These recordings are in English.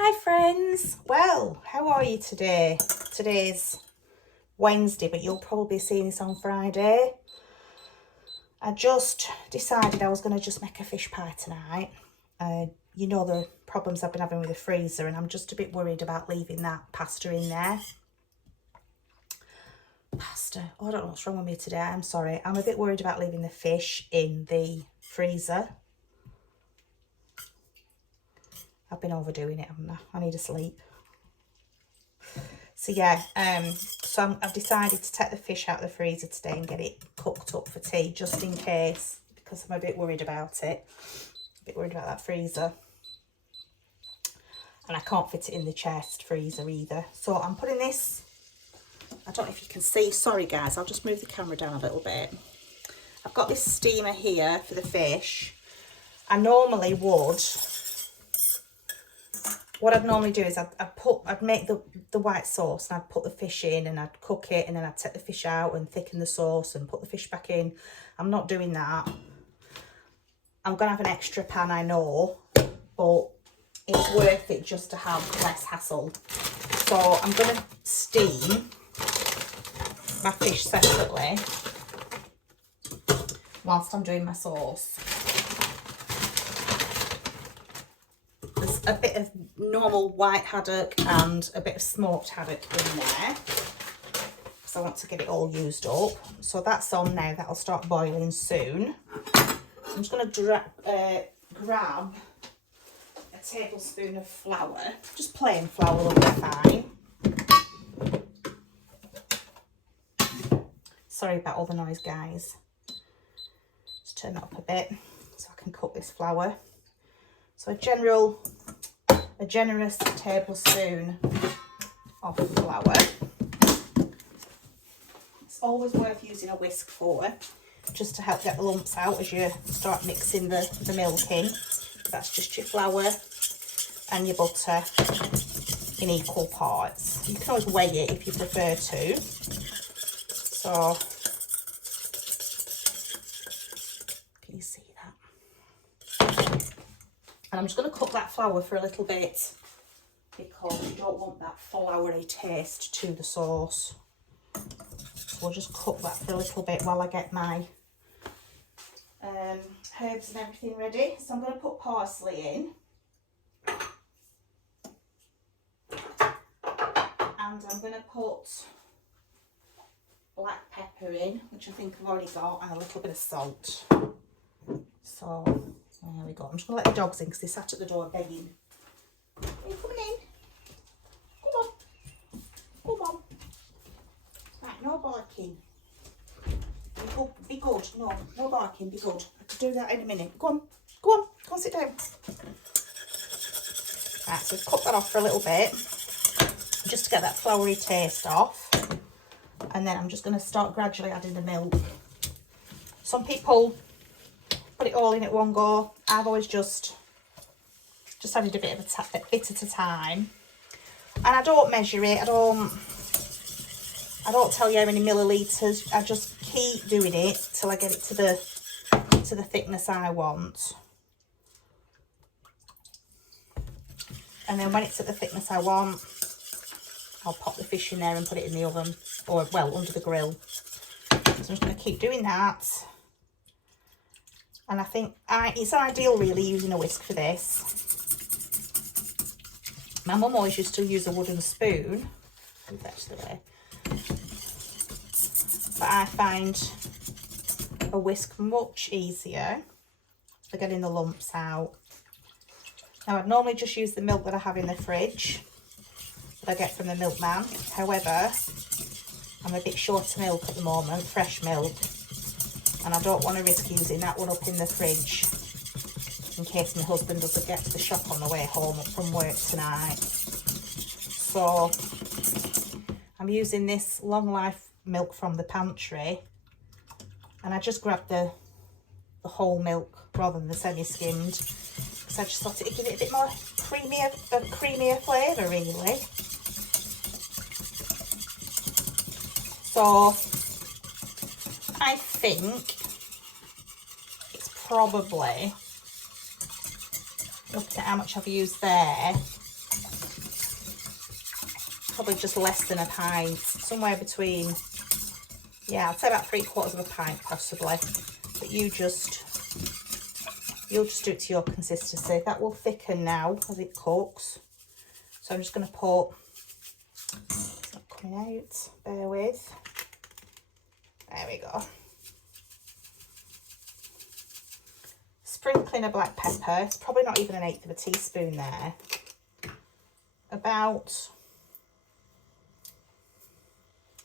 Hi friends, well, how are you today? Today's Wednesday, but you'll probably be seeing this on Friday. I just decided I was going to just make a fish pie tonight. You know the problems I've been having with the freezer, and I'm just a bit worried about leaving that pasta in there. Pasta, oh, I don't know what's wrong with me today, I'm sorry. I'm a bit worried about leaving the fish in the freezer. I've been overdoing it, haven't I? I need a sleep. So yeah, I've decided to take the fish out of the freezer today and get it cooked up for tea, just in case, because I'm a bit worried about it. A bit worried about that freezer. And I can't fit it in the chest freezer either. So I'm putting this, I don't know if you can see, sorry guys, I'll just move the camera down a little bit. I've got this steamer here for the fish. I normally would, what I'd normally do is I'd make the white sauce, and I'd put the fish in and I'd cook it, and then I'd take the fish out and thicken the sauce and put the fish back in. I'm not doing that. I'm going to have an extra pan, I know, but it's worth it just to have less hassle. So I'm going to steam my fish separately whilst I'm doing my sauce. There's a bit of normal white haddock and a bit of smoked haddock in there, because I want to get it all used up. So that's on now, that'll start boiling soon. So I'm just going to grab a tablespoon of flour, just plain flour will be fine. Sorry about all the noise guys. Just turn that up a bit so I can cook this flour. So a generous tablespoon of flour. It's always worth using a whisk for, just to help get the lumps out as you start mixing the milk in. That's just your flour and your butter in equal parts. You can always weigh it if you prefer to. So, can you see that? And I'm just going to cook that flour for a little bit, because you don't want that floury taste to the sauce. So we'll just cook that for a little bit while I get my herbs and everything ready. So I'm going to put parsley in. And I'm going to put black pepper in, which I think I've already got, and a little bit of salt. So there we go. I'm just going to let the dogs in because they sat at the door begging. Are you coming in? Come on. Come on. Right, no barking. Be good. No barking. Be good. I can do that in a minute. Go on. Go on. Go and sit down. Right, so cut that off for a little bit, just to get that floury taste off. And then I'm just going to start gradually adding the milk. Some people put it all in at one go. I've always just added a bit at a time. And I don't measure it. I don't tell you how many millilitres. I just keep doing it till I get it to the thickness I want. And then when it's at the thickness I want, I'll pop the fish in there and put it in the oven, or well, under the grill. So I'm just going to keep doing that. And I think it's ideal really using a whisk for this. My mum always used to use a wooden spoon. Move that to the way. But I find a whisk much easier for getting the lumps out. Now I'd normally just use the milk that I have in the fridge, that I get from the milkman. However, I'm a bit short of milk at the moment, fresh milk. And I don't want to risk using that one up in the fridge in case my husband doesn't get to the shop on the way home from work tonight. So I'm using this long life milk from the pantry, and I just grabbed the whole milk rather than the semi-skimmed, because I just thought it'd give it a bit more creamier flavour really. So I think it's probably, looking at how much I've used there, probably just less than a pint, somewhere between, yeah, I'd say about 3/4 of a pint possibly. But you'll just do it to your consistency. That will thicken now as it cooks. So I'm just going to put, it's not coming out, bear with. There we go. Sprinkling of black pepper. It's probably not even 1/8 of a teaspoon there.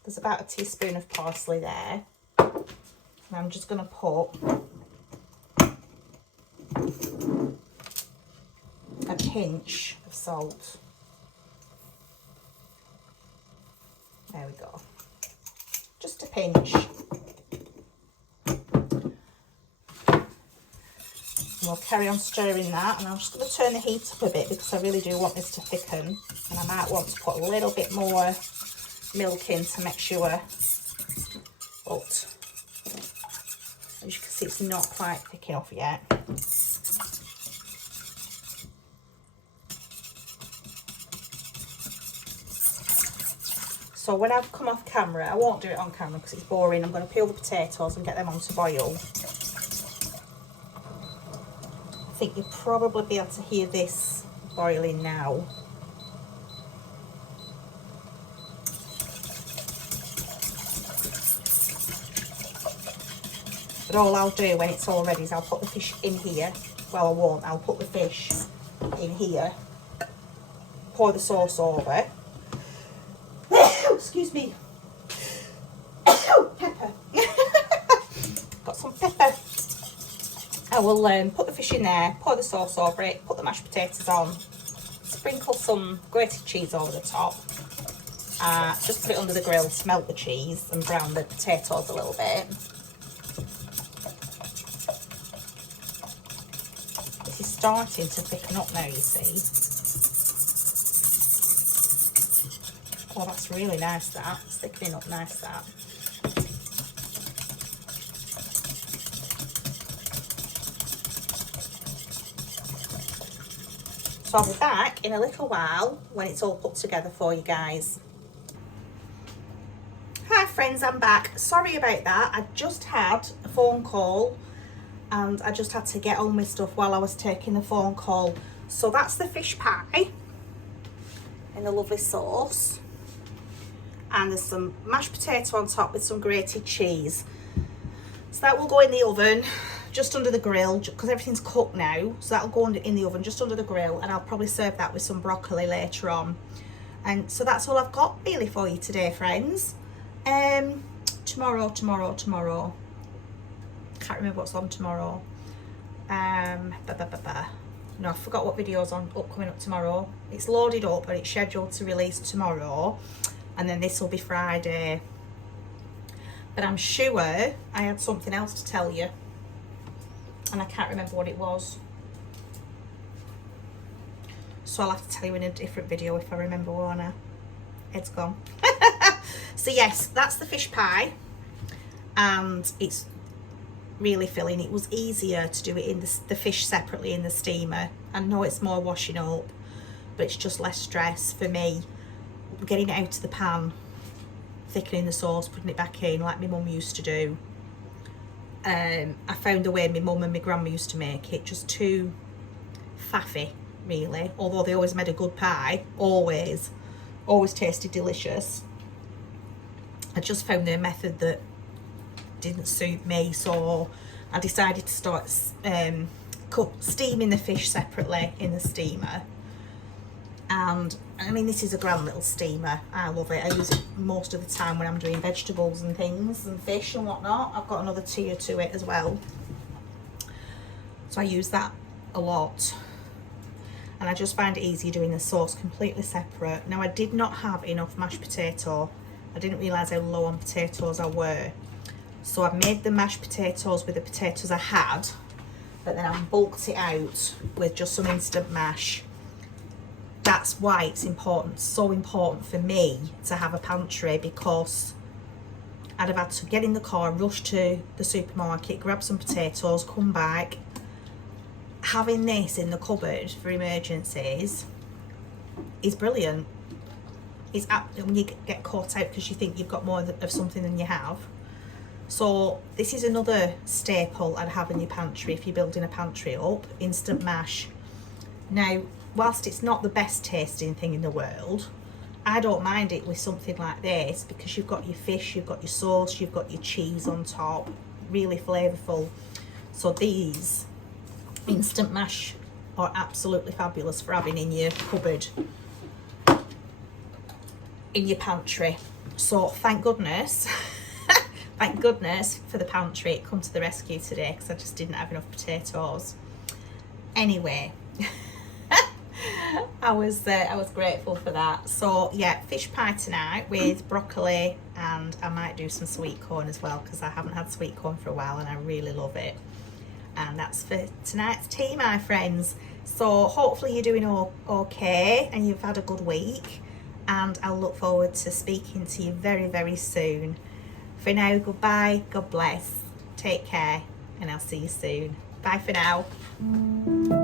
There's about a teaspoon of parsley there. And I'm just going to put a pinch of salt. There we go. Just a pinch. And we'll carry on stirring that, and I'm just going to turn the heat up a bit because I really do want this to thicken, and I might want to put a little bit more milk in to make sure, but as you can see, it's not quite thick enough yet. So when I've come off camera, I won't do it on camera because it's boring. I'm going to peel the potatoes and get them on to boil. I think you'll probably be able to hear this boiling now. But all I'll do when it's all ready is I'll put the fish in here. Well, I won't. I'll put the fish in here, pour the sauce over. Excuse me. Pepper. Got some pepper. I will put the fish in there, pour the sauce over it, put the mashed potatoes on, sprinkle some grated cheese over the top. Just put it under the grill to melt the cheese and brown the potatoes a little bit. This is starting to thicken up now, you see. Oh, that's really nice, that. It's thickening up nice, that. So I'll be back in a little while when it's all put together for you guys. Hi friends, I'm back. Sorry about that. I just had a phone call and I just had to get on with stuff while I was taking the phone call. So that's the fish pie in the lovely sauce. And there's some mashed potato on top with some grated cheese. So that will go in the oven, just under the grill, because everything's cooked now. So that'll go in the oven, just under the grill, and I'll probably serve that with some broccoli later on. And so that's all I've got really for you today, friends. Tomorrow. Can't remember what's on tomorrow. No, I forgot what video's coming up tomorrow. It's loaded up and it's scheduled to release tomorrow. And then this will be Friday. But I'm sure I had something else to tell you. And I can't remember what it was. So I'll have to tell you in a different video if I remember, won't I? It's gone. So yes, that's the fish pie. And it's really filling. It was easier to do it in the fish separately in the steamer. I know it's more washing up, but it's just less stress for me. Getting it out of the pan, thickening the sauce, putting it back in like my mum used to do. I found the way my mum and my grandma used to make it just too faffy, really. Although they always made a good pie, always tasted delicious. I just found their method that didn't suit me, so I decided to start steaming the fish separately in the steamer. And I mean, this is a grand little steamer. I love it. I use it most of the time when I'm doing vegetables and things and fish and whatnot. I've got another tier to it as well, so I use that a lot. And I just find it easy doing the sauce completely separate. Now, I did not have enough mashed potato. I didn't realise how low on potatoes I were, so I made the mashed potatoes with the potatoes I had, but then I bulked it out with just some instant mash. That's why it's important, so important for me to have a pantry, because I'd have had to get in the car, rush to the supermarket, grab some potatoes, come back. Having this in the cupboard for emergencies is brilliant. is when you get caught out because you think you've got more of something than you have. So this is another staple I'd have in your pantry if you're building a pantry up, instant mash. Now, whilst it's not the best tasting thing in the world, I don't mind it with something like this because you've got your fish, you've got your sauce, you've got your cheese on top, really flavourful. So these instant mash are absolutely fabulous for having in your cupboard, in your pantry. So thank goodness, thank goodness for the pantry. It come to the rescue today because I just didn't have enough potatoes. Anyway, I was grateful for that. So yeah, fish pie tonight with broccoli, and I might do some sweet corn as well because I haven't had sweet corn for a while and I really love it. And that's for tonight's tea, my friends. So hopefully you're doing okay and you've had a good week, and I'll look forward to speaking to you very, very soon. For now, goodbye, God bless, take care, and I'll see you soon. Bye for now.